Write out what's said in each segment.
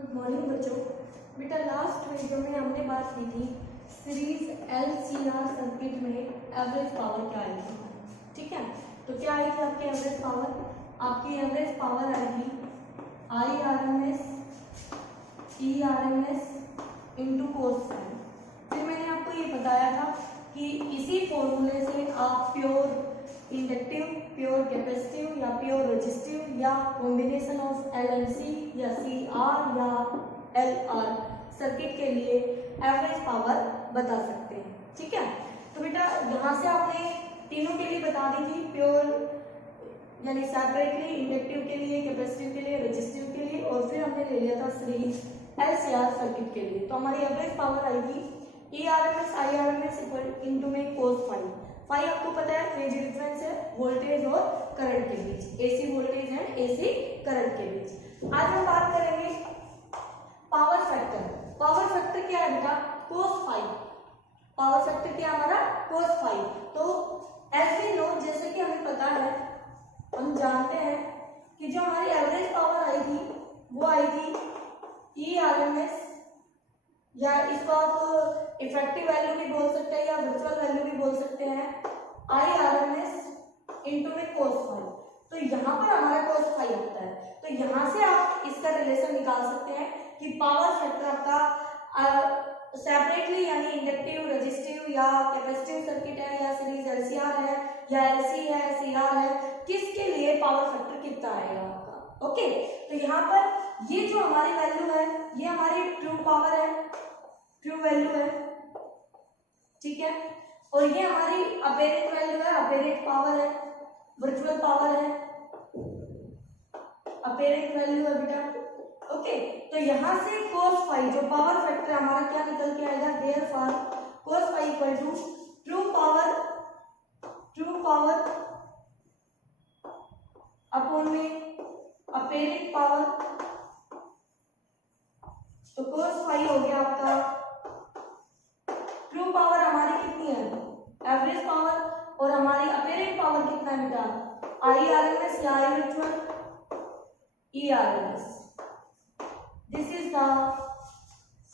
Good morning बच्चों। बेटा last video में हमने बात की थी सीरीज LCR सर्किट में एवरेज पावर क्या आई थी। ठीक है, तो क्या आई थी आपकी एवरेज पावर? आपकी एवरेज पावर आएगी IRMS ERMS into cos sign. फिर मैंने आपको ये बताया था कि इसी फॉर्मूले से आप प्योर इंडक्टिव, प्योर कैपेसिटिव या प्योर रेजिस्टिव या कॉम्बिनेशन ऑफ LNC या CR या LR सर्किट के लिए एवरेज पावर बता सकते हैं। ठीक है, तो बेटा यहाँ से आपने तीनों के लिए बता दी थी, प्योर यानी सेपरेटली इंडक्टिव के लिए, कैपेसिटिव के लिए, रेजिस्टिव के लिए, और फिर हमने ले लिया था सीरीज LCR सर्किट के लिए। तो हमारी एवरेज पावर आएगी ERMS IRMS इक्वल में cos फाई। फाई आपको पता है फेज डिफरेंस है वोल्टेज और करंट के बीच, AC voltage and AC current के बीच। आज हम बात करेंगे पावर फैक्टर। पावर फैक्टर क्या है बेटा? cos phi. पावर फैक्टर क्या हमारा? cos phi. तो एज वी नो, जैसे कि हमें पता है, हम जानते हैं कि जो हमारी एवरेज पावर आएगी वो आएगी ERMS, या इसको आप इफेक्टिव वैल्यू भी बोल सकते हैं या वर्चुअल वैल्यू भी बोल सकते हैं, IRMS इंटू में cos फाई। तो यहाँ पर हमारा cos फाई आता है, तो यहाँ से आप इसका रिलेशन निकाल सकते हैं कि पावर फैक्टर आपका सेपरेटली यानी इंडक्टिव, रेजिस्टिव या कैपेसिटिव सर्किट है या सीरीज LCR है या LC है, CR है, किसके लिए पावर फैक्टर कितना आएगा आपका। ओके, तो यहाँ पर ये जो हमारी वैल्यू है ये हमारी ट्रू पावर है, ट्रू वैल्यू है। ठीक है, और ये हमारी अपेरेंट वैल्यू है, अपेरेंट पावर है, वर्चुअल पावर है, अपेरेंट वैल्यू है बेटा। ओके, तो यहां से cos फाई जो पावर फैक्टर हमारा क्या निकल के आएगा, therefore cos phi equal to true power upon में अपेरेंट पावर। तो cos फाई हो गया आपका, ट्रू पावर हमारी कितनी है, एवरेज पावर, और हमारी अपेरेंट पावर कितना है बेटा, IRMS या I virtual ERMS। This is the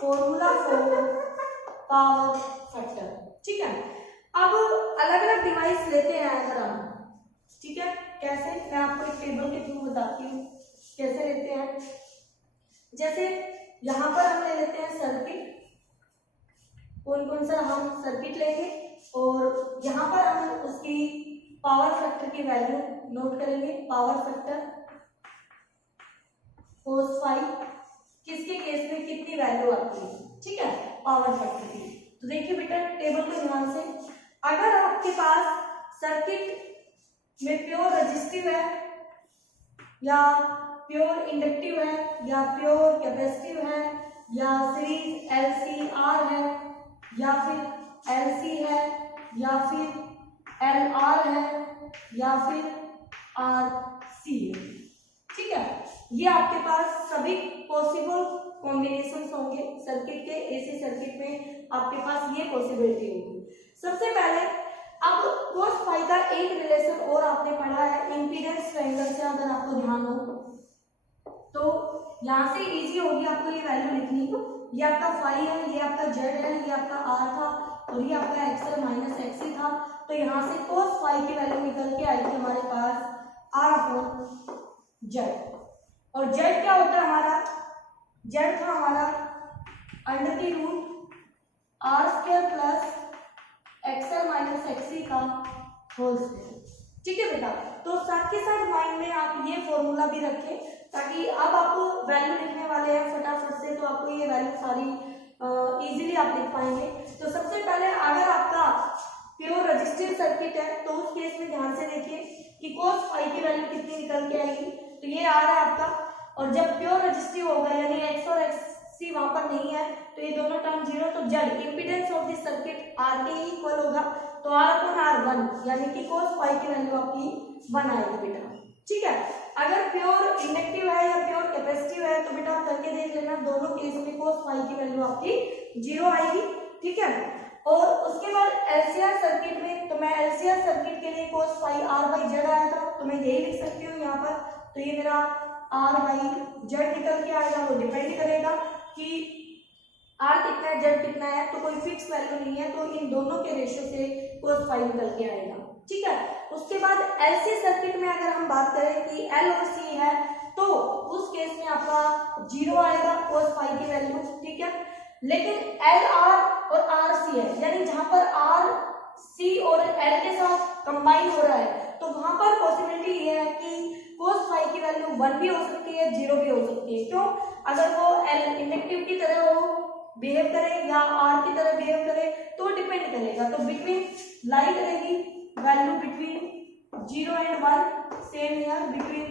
formula for power factor. ठीक है, अब अलग अलग डिवाइस लेते हैं अगर हम, ठीक है, कैसे, मैं आपको एक टेबल के थ्रू बताती हूँ कैसे लेते हैं। जैसे यहाँ पर हम ले लेते हैं सर्किट, कौन कौन सा हम सर्किट लेंगे, और यहाँ पर हम उसकी पावर फैक्टर की वैल्यू नोट करेंगे। पावर फैक्टर cos फाई किसके केस में कितनी वैल्यू आती है, ठीक है, पावर फैक्टर की। तो देखिए बेटा टेबल को ध्यान से, अगर आपके पास सर्किट में प्योर रेजिस्टिव है या प्योर इंडक्टिव है या प्योर कैपेसिटिव है या सीरीज LCR है या फिर LC है या फिर LR है या फिर RC है, ठीक है, ये आपके पास सभी पॉसिबल कॉम्बिनेशंस होंगे सर्किट के। AC सर्किट में आपके पास ये पॉसिबिलिटी होगी। सबसे पहले अब cos फाई का एक रिलेशन और आपने पढ़ा है इम्पीडेंस ट्रायंगल से, अगर आपको ध्यान हो तो यहाँ से इजी होगी आपको ये वैल्यू लिखनी। ये आपका फाई है, ये आपका Z है, ये आपका R था और ये आपका XL माइनस XC था। तो यहाँ से cos फाई की वैल्यू निकल के आई थी हमारे पास R अपॉन Z, और Z क्या होता है हमारा, Z था हमारा under the root R square plus XL minus XC का होल स्क्वायर। ठीक है बेटा, तो साथ के साथ माइंड में आप ये फॉर्मूला भी रखें ताकि अब आप वैल्यू लिखने वाले हैं फटाफट से, तो आपको ये वैल्यू सारी इजीली आप लिख पाएंगे। तो सबसे पहले अगर आपका प्योर रेजिस्टिव सर्किट है तो उस केस में ध्यान से देखिए कि cos फाई की वैल्यू कितनी निकल के आएगी, तो ये आ रहा है आपका, और जब प्योर रेजिस्टिव होगा यानी X और XC वहां पर नहीं है तो ये दोनों टर्म जीरो, तो Z impedance of this circuit R के इक्वल होगा, तो R अपॉन R1 यानी कि cos फाई की वैल्यू आपकी 1 आएगी बेटा। ठीक है, अगर प्योर इंडक्टिव है या प्योर कैपेसिटिव है तो बेटा आप करके देख लेना, दोनों केस में cos फाई की वैल्यू आपकी 0 आएगी। ठीक है, और उसके बाद LCR सर्किट में, तो मैं LCR सर्किट के लिए cos phi R by Z आया था, तो मैं यही लिख सकती हूँ यहाँ पर, तो ये मेरा आर बाई जेड निकल के आएगा, वो डिपेंड करेगा कि आर कितना है जेड कितना है, तो कोई फिक्स वैल्यू नहीं है, तो इन दोनों के रेशियो से cos फाई निकल के आएगा। ठीक है, उसके बाद एलसी सर्किट में अगर हम बात करें कि एल और सी है तो उस केस में आपका 0 आएगा cos फाई की वैल्यू। ठीक है, लेकिन एल आर और आर सी है, यानी जहां पर आर सी और एल के साथ कंबाइन हो रहा है तो वहां पर पॉसिबिलिटी ये है कि cos फाई की वैल्यू 1 भी हो सकती है, 0 भी हो सकती है। क्यों? अगर वो एल इंडक्टिव की तरह हो बिहेव करे या आर की तरह बिहेव करे तो डिपेंड करेगा। तो बिटवीन लाई करेगी value between 0 and 1, same here between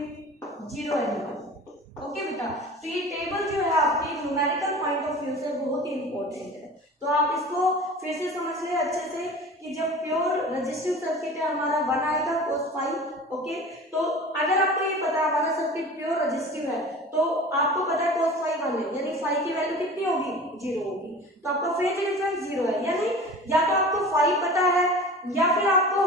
0 and 1। Okay बेटा, तो ये टेबल जो है आपकी न्यूमेरिकल पॉइंट ऑफ व्यू से बहुत ही इंपॉर्टेंट है, तो आप इसको फिर से समझ ले अच्छे से कि जब प्योर रेजिस्टिव सर्किट है हमारा 1 आएगा cos फाई। ओके, तो अगर आपको ये पता है हमारा सर्किट प्योर रेजिस्टिव है तो आपको पता है cos फाई 1 है, यानी फाई की वैल्यू कितनी होगी 0 होगी, तो आपका फेज डिफरेंस 0 है, यानी या तो आपको फाई पता है या फिर आपको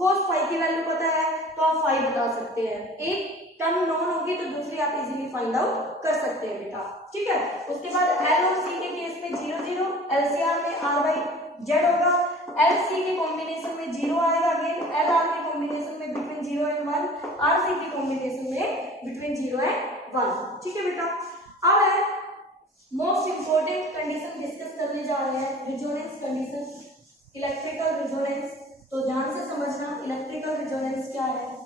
cos फाई की वैल्यू पता है तो आप फाई बता सकते हैं। एक टर्म नॉन होगी तो दूसरी आप इजीली फाइंड आउट कर सकते हैं बेटा। ठीक है, उसके बाद एल और सी के केस में 0 0, एलसीआर में आर बाई जेड होगा, एल सी के कॉम्बिनेशन में 0 आएगा, अगेन एल आर के कॉम्बिनेशन में बिटवीन 0 एंड 1, आर सी के कॉम्बिनेशन में बिटवीन 0 एंड 1। ठीक है बेटा, अब है मोस्ट इंपोर्टेंट कंडीशन डिस्कस करने जा रहे हैं, रेजोनेंस कंडीशन, इलेक्ट्रिकल रेजोनेंस। तो ध्यान से समझना इलेक्ट्रिकल रेजोनेंस क्या है।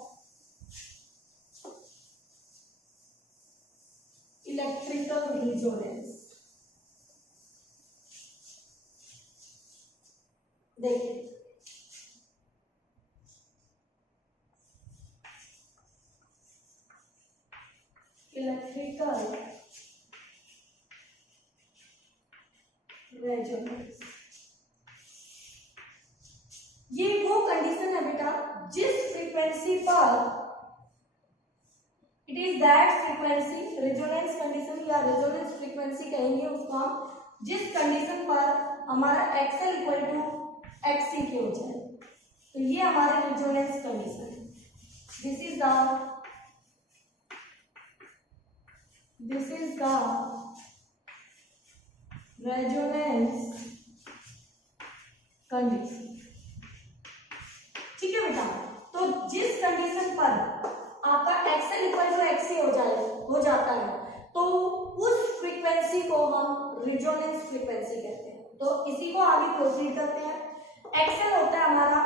इलेक्ट्रिकल रेजोनेंस देखिए, इलेक्ट्रिकल रेजोनेंस ये वो कंडीशन है बेटा जिस फ्रीक्वेंसी पर it is that frequency, resonance condition या रेजोनेंस फ्रीक्वेंसी कहेंगे उसको हम, जिस कंडीशन पर हमारा एक्सएल इक्वल टू एक्ससी के हो जाए, तो ये हमारे resonance condition. This is the resonance condition. ठीक है बेटा, तो जिस कंडीशन पर आपका एक्सएल इक्वल टू एक्ससी हो जाता है तो उस फ्रीक्वेंसी को हम रेजोनेंस फ्रीक्वेंसी कहते हैं। तो इसी को आगे प्रोसीड करते हैं। एक्सएल होता है हमारा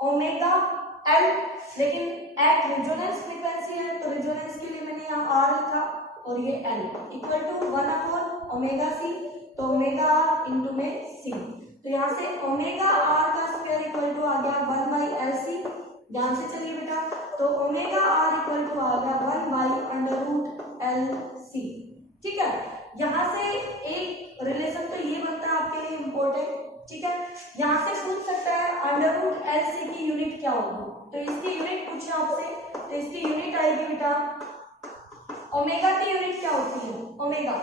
ओमेगा एल, लेकिन एट रेजोनेंस फ्रीक्वेंसी है तो रेजोनेंस के लिए मैंने यहाँ आर लिखा और ये L equal to 1 omega C, तो ओमेगा इंटू में सी, तो यहाँ से ओमेगा आर का स्क्वायर इक्वल टू आ गया 1 बाई एल सी। ध्यान से चलिए बेटा, तो ओमेगा आर इक्वल टू आ गया 1 by under root L C. ठीक है, यहाँ से एक रिलेशन तो ये बनता है आपके लिए इम्पोर्टेंट। ठीक है, यहाँ से पूछ सकता है अंडर रूट एल सी की यूनिट क्या होगी, तो इसकी यूनिट पूछे आपसे, तो इसकी यूनिट आएगी बेटा ओमेगा की यूनिट क्या होती है ओमेगा।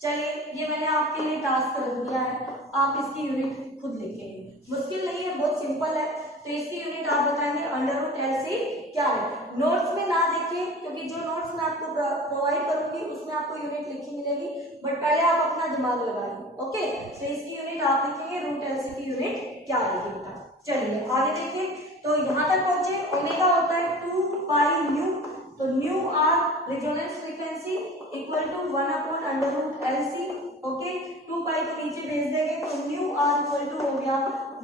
चलिए ये मैंने आपके लिए टास्क रख दिया है, आप इसकी यूनिट खुद लिखेंगे, मुश्किल नहीं है, बहुत सिंपल है। तो इसकी यूनिट आप बताएंगे अंडर रूट एल सी क्या है। नोट्स में ना देखिए क्योंकि जो नोट्स मैं आपको प्रोवाइड करूंगी उसमें आपको यूनिट लिखी मिलेगी, बट पहले आप अपना दिमाग लगाइए। ओके, तो इसकी यूनिट आप लिखेंगे रूट एल सी की यूनिट क्या आएगी बेटा। चलिए आगे देखिए, तो यहाँ तक पहुंचे, ओमेगा होता है 2 पाई न्यू, तो nu R resonance frequency equal to 1 upon under root L C. Okay, 2 pi को नीचे भेज देंगे तो न्यू आर इक्वल टू हो गया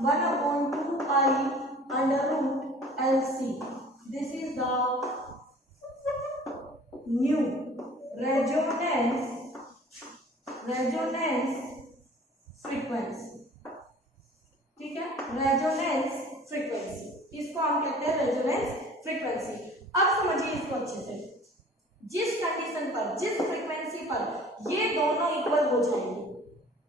1 upon 2 pi under root L C. This is the nu resonance frequency. ठीक है, रेजोनेंस फ्रीक्वेंसी, इसको हम कहते हैं रेजोनेंस फ्रीक्वेंसी। अब समझिए इसको अच्छे से, जिस कंडीशन पर, जिस फ्रीक्वेंसी पर ये दोनों इक्वल हो जाएंगे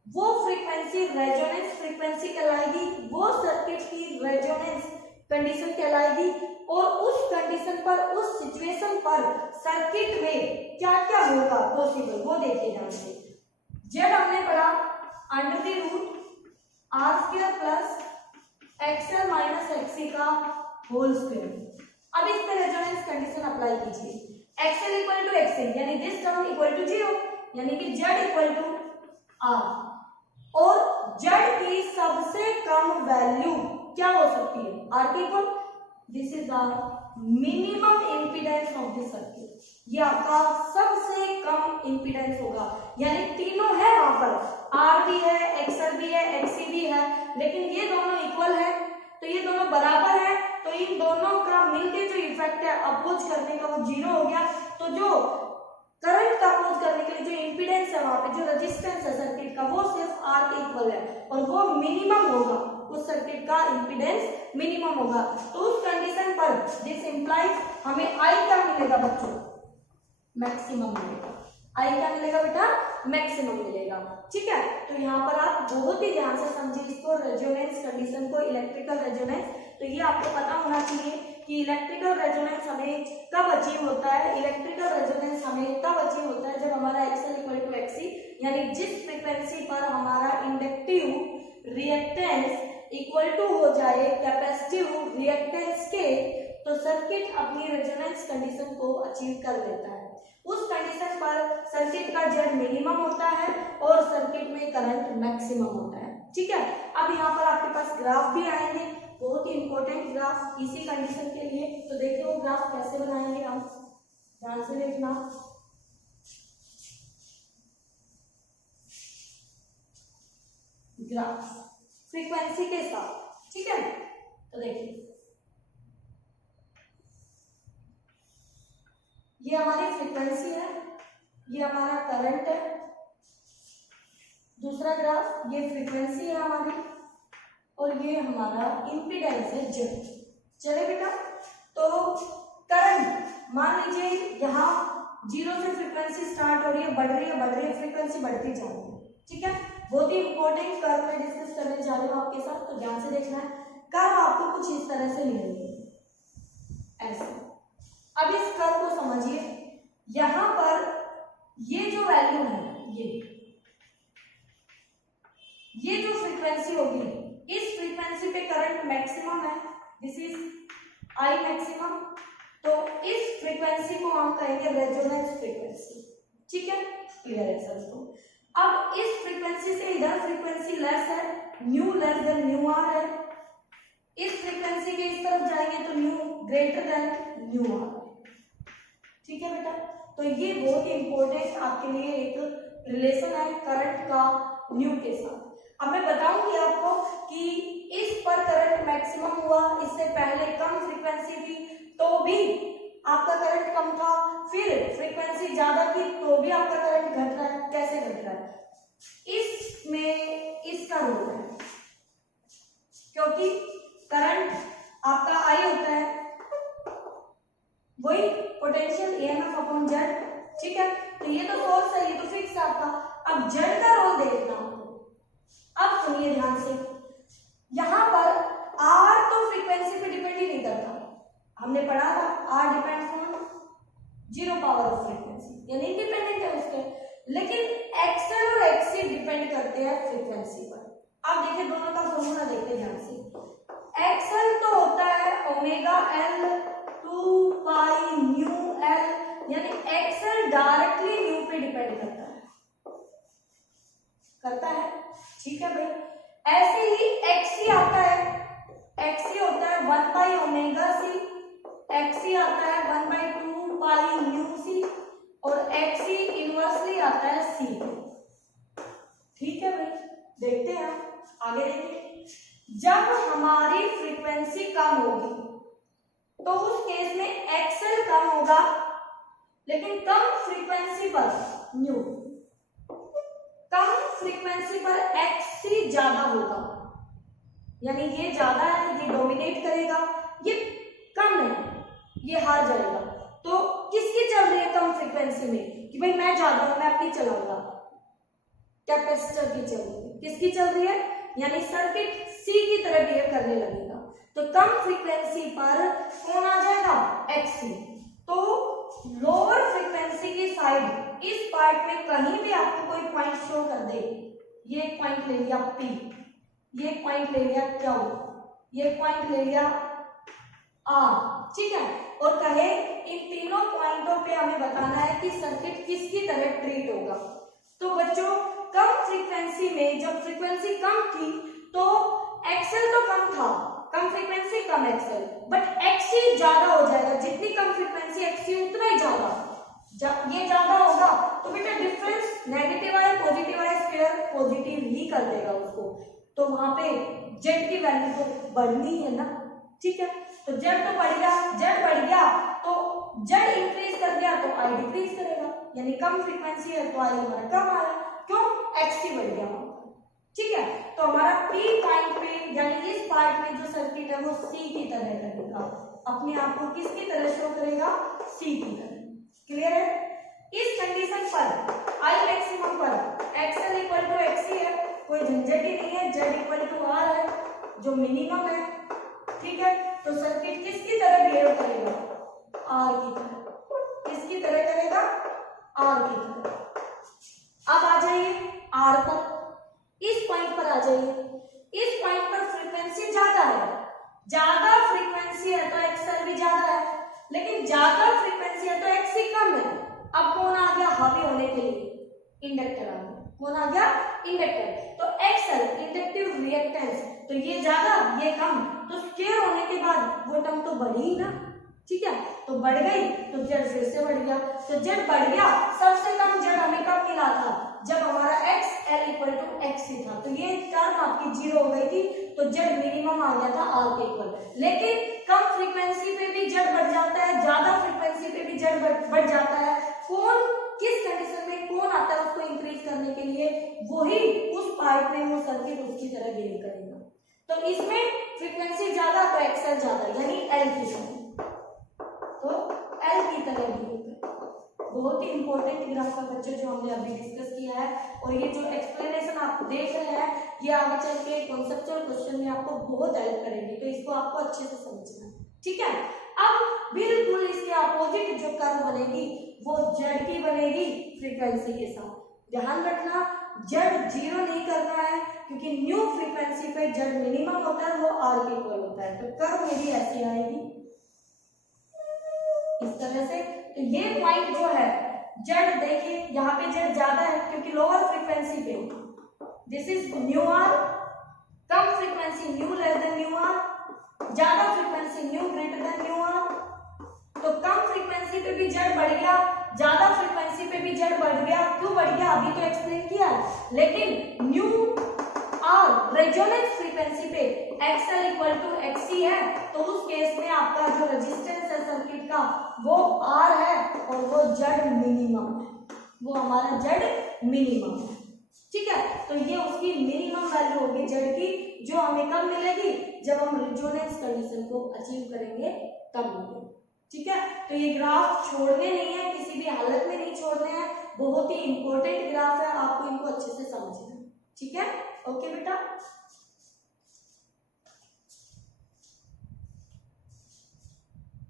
वो फ्रीक्वेंसी रेजोनेंस फ्रीक्वेंसी कहलाएगी, वो सर्किट की रेजोनेंस कंडीशन कहलाएगी। और उस कंडीशन पर, उस सिचुएशन पर सर्किट में क्या क्या होगा पॉसिबल वो देखिए ध्यान से। जेड हमने पढ़ा under the root R square plus XL minus XC का होल स्क्वायर। अब इस पर रेजोनेंस कंडीशन अप्लाई कीजिए। एक्सएल इक्वल टू एक्सएल यानी दिस टर्म इक्वल टू 0 यानी कि जेड इक्वल टू आर और जेड की सबसे कम वैल्यू क्या हो सकती है आर के equal this is the minimum impedance of this circuit ये आपका सबसे कम इंपीडेंस होगा यानी तीनों है वहां पर आर भी है एक्सएल भी है एक्सी भी है लेकिन ये दोनों इक्वल है तो ये दोनों बराबर है तो इन दोनों का मिलके जो इफेक्ट है अपोज करने का वो 0 हो गया तो जो करंट का अपोज करने के लिए जो इंपीडेंस है वहां पे जो रेजिस्टेंस है सर्किट का वो सिर्फ आर के इक्वल है और वो मिनिमम होगा उस सर्किट का इंपीडेंस मिनिमम होगा तो उस कंडीशन पर दिस इंप्लाइज हमें आई क्या मिलेगा बच्चों मैक्सिमम मिलेगा आई क्या मिलेगा बेटा मैक्सिमम मिलेगा ठीक है तो यहाँ पर आप बहुत ही ध्यान से समझिए इसको रेजोनेंस कंडीशन को इलेक्ट्रिकल रेजोनेंस तो ये आपको पता होना चाहिए कि इलेक्ट्रिकल रेजोनेंस हमें कब अचीव होता है इलेक्ट्रिकल रेजोनेंस हमें तब अचीव होता है जब हमारा एक्सएल इक्वल टू एक्सी यानी जिस फ्रीक्वेंसी पर हमारा इंडक्टिव रिएक्टेंस इक्वल टू हो जाए कैपेसिटिव रिएक्टेंस के तो सर्किट अपनी रेजोनेंस कंडीशन को अचीव कर लेता है उस कंडीशन पर सर्किट का जेड मिनिमम होता है और सर्किट में करंट मैक्सिमम होता है ठीक है अब यहाँ पर आपके पास ग्राफ भी आएंगे बहुत ही इंपॉर्टेंट ग्राफ इसी कंडीशन के लिए तो देखिए वो ग्राफ कैसे बनाएंगे हम ध्यान से देखना ग्राफ फ्रीक्वेंसी के साथ ठीक है तो देखिए ये हमारी फ्रीक्वेंसी है ये हमारा करंट है दूसरा ग्राफ ये फ्रीक्वेंसी है हमारी और ये हमारा इंपीडेंस है जेड चले बेटा तो करंट मान लीजिए यहाँ 0 से फ्रीक्वेंसी स्टार्ट हो रही है बढ़ रही है फ्रीक्वेंसी बढ़ती जा रही है ठीक है बहुत ही इंपॉर्टेंट कर्व में डिस्कस करने जा रही हूँ आपके साथ तो ध्यान से देखना है कर्व आपको कुछ इस तरह से मिलेंगे ऐसे अब इस कर्व को समझिए यहां पर ये जो वैल्यू है ये जो फ्रीक्वेंसी होगी इस फ्रीक्वेंसी पे करंट मैक्सिमम है दिस इज आई मैक्सिमम तो इस फ्रीक्वेंसी को हम कहेंगे रेजोनेंस फ्रीक्वेंसी ठीक है क्लियर है सबको अब इस फ्रीक्वेंसी से इधर फ्रीक्वेंसी लेस है nu less than nu R है इस फ्रीक्वेंसी के इस तरफ जाएंगे तो nu greater than nu R ठीक है बेटा तो ये बहुत ही इंपॉर्टेंट आपके लिए एक रिलेशन है करंट का न्यू के साथ अब मैं बताऊंगी आपको कि इस पर करंट मैक्सिमम हुआ इससे पहले कम फ्रीक्वेंसी थी तो भी आपका करंट कम था फिर फ्रीक्वेंसी ज्यादा थी तो भी आपका करंट घट रहा है कैसे घट रहा है इसमें इसका रोल है क्योंकि करंट आपका आई होता है वही पोटेंशियल ईएमएफ अपॉन जेड ठीक है तो ये तो सोर्स है ये तो फिक्स है आपका अब जेड का रोल देखना अब सुनिए ध्यान से यहां पर आर तो फ्रीक्वेंसी पे डिपेंड ही नहीं करता हमने पढ़ा था R depends on 0 power of frequency यानी इंडिपेंडेंट है उसके लेकिन एक्सएल और एक्सी डिपेंड करते हैं फ्रीक्वेंसी पर अब देखिए दोनों का फॉर्मूला देखते ध्यान से एक्सएल तो होता है omega L 2 pi new L यानी एक्सएल डायरेक्टली न्यू पे डिपेंड करता है ठीक है भाई ऐसे ही एक्सी आता है एक्सी होता है 1 बाई ओमेगा सी एक्सी आता है 1 बाई 2 पाई न्यू सी और एक्सी इनवर्सली आता है सी ठीक है भाई देखते हैं आगे देखिए जब हमारी फ्रीक्वेंसी कम होगी तो उस केस में एक्सएल कम होगा लेकिन कम फ्रीक्वेंसी पर न्यू कम फ्रीक्वेंसी पर एक्सी ज्यादा होगा यानी ये ज्यादा है ये डोमिनेट करेगा ये कम नहीं ये हार जाएगा तो किसकी चल रही है कम फ्रीक्वेंसी में कि भाई मैं ज्यादा हूं मैं अपनी चलाऊंगा कैपेसिटर की चल रही है किसकी चल रही है यानी सर्किट सी की तरह बिहेव करने लगेगा तो कम फ्रीक्वेंसी पर कौन आ जाएगा एक्सी तो लोअर फ्रीक्वेंसी की साइड इस पार्ट में कहीं भी आपको कोई पॉइंट शो कर दे ये एक पॉइंट ले लिया P ये एक पॉइंट ले लिया Q ये पॉइंट ले लिया R ठीक है और कहे इन तीनों पॉइंटों पे हमें हमें बताना है कि सर्किट किसकी तरह ट्रीट होगा। तो बच्चों कम फ्रीक्वेंसी में, जब फ्रीक्वेंसी कम थी तो एक्सएल तो कम था, कम फ्रीक्वेंसी कम एक्सएल, बट एक्ससी ज्यादा हो जाएगा। जितनी कम फ्रीक्वेंसी एक्ससी उतना ही ज्यादा, ये ज्यादा होगा तो बेटा डिफरेंस नेगेटिव आए पॉजिटिव आए स्क्वायर पॉजिटिव ही कर देगा उसको। तो वहां पे जेड की वैल्यू तो बढ़नी है ना, ठीक है। तो जेड तो बढ़ गया, जेड बढ़ गया तो जेड इंक्रीज कर गया तो आई डिक्रीज करेगा, यानी कम फ्रीक्वेंसी है तो आई हमारा कम आ रहा है, क्यों एक्ससी बढ़ गया, ठीक है। तो हमारा पी पॉइंट पे यानी इस पार्ट में जो सर्किट है वो सी की तरह रहेगा, अपने आप को किसकी तरह शो करेगा, सी की तरह। क्लियर है। इस कंडीशन पर आई मैक्सिमम पर एक्सएल इक्वल टू एक्ससी है, कोई झंझट ही नहीं है, जेड इक्वल टू आर है जो मिनिमम है, ठीक है। तो सर्किट किसकी तरह बिहेव करेगा, आर की तरह। किसकी तरह करेगा, आर की तरह। अब आ जाइए आर पर, इस पॉइंट पर आ जाइए। इस पॉइंट पर फ्रीक्वेंसी ज्यादा है, ज्यादा फ्रीक्वेंसी है तो एक्सएल भी ज्यादा है, लेकिन ज्यादा फ्रीक्वेंसी है तो एक्ससी कम है। अब कौन आ गया हावी होने के लिए, इंडक्टर आ गया। कौन आ गया, इंडक्टर। तो एक्सएल इंडक्टिव रिएक्टेंस, तो ये ज्यादा ये कम, तो स्क्वायर होने के बाद वो टर्म तो बढ़ी ही ना, ठीक है। तो बढ़ गई तो जेड फिर से बढ़ गया, तो जेड बढ़ गया। सबसे कम जेड हमें कब मिला था, जब हमारा X L equal to XC था, तो ये टर्म आपकी जीरो हो गई थी, तो जेड मिनिमम आ गया था आर के इक्वल। लेकिन कम फ्रीक्वेंसी पे भी जेड बढ़ जाता है, ज्यादा फ्रीक्वेंसी पे भी जेड बढ़ जाता है। कौन किस कंडीशन में कौन आता है उसको इंक्रीज करने के लिए, वही उस पार्ट में वो सर्किट उसकी तरह बिहेव करेगा। तो इसमें फ्रीक्वेंसी ज्यादा तो एक्सएल ज्यादा, यानी एल की तरह, तो एल की तरह बिहेव करेगा। बहुत ही इंपॉर्टेंट ग्राफ का बच्चों जो हमने अभी डिस्कस किया है, और ये जो एक्सप्लेनेशन आप देख रहे हैं ये आगे चल के कॉन्सेप्चुअल क्वेश्चन में आपको बहुत हेल्प करेगी, तो इसको आपको अच्छे से समझना है, ठीक है। अब बिल्कुल इसके अपोजिट जो कर्व बनेगी वो जेड की बनेगी फ्रीक्वेंसी के साथ। ध्यान रखना जेड जीरो नहीं करना है, क्योंकि न्यू फ्रीक्वेंसी पे जेड मिनिमम होता है, वो आर के इक्वल होता है। तो कर्व मेरी ऐसी आएगी इस तरह से। तो ये पॉइंट जो है जेड, देखिए यहाँ पे जेड ज्यादा है क्योंकि लोअर फ्रीक्वेंसी पे, दिस इज न्यू आर, कम frequency nu less than nu R, ज्यादा frequency nu greater than nu R. तो कम फ्रीक्वेंसी पे भी जेड बढ़ गया, ज्यादा फ्रीक्वेंसी पे भी जेड बढ़ गया। क्यों बढ़ गया अभी तो एक्सप्लेन किया, लेकिन न्यू आर रेजोनेंस फ्रीक्वेंसी पे एक्सएल इक्वल टू एक्ससी है, तो उस केस में आपका जो रेजिस्टेंस है सर्किट का वो आर है और वो जेड मिनिमम है, वो हमारा जेड मिनिमम है, ठीक है। तो ये उसकी मिनिमम वैल्यू होगी जेड की, जो हमें कब मिलेगी, जब हम रेजोनेंस कंडीशन को अचीव करेंगे तब मिलेगी, ठीक है। तो ये ग्राफ छोड़ने नहीं है, किसी भी हालत में नहीं छोड़ने हैं, बहुत ही इंपॉर्टेंट ग्राफ है, आपको इनको अच्छे से समझना है, ठीक है। ओके बेटा।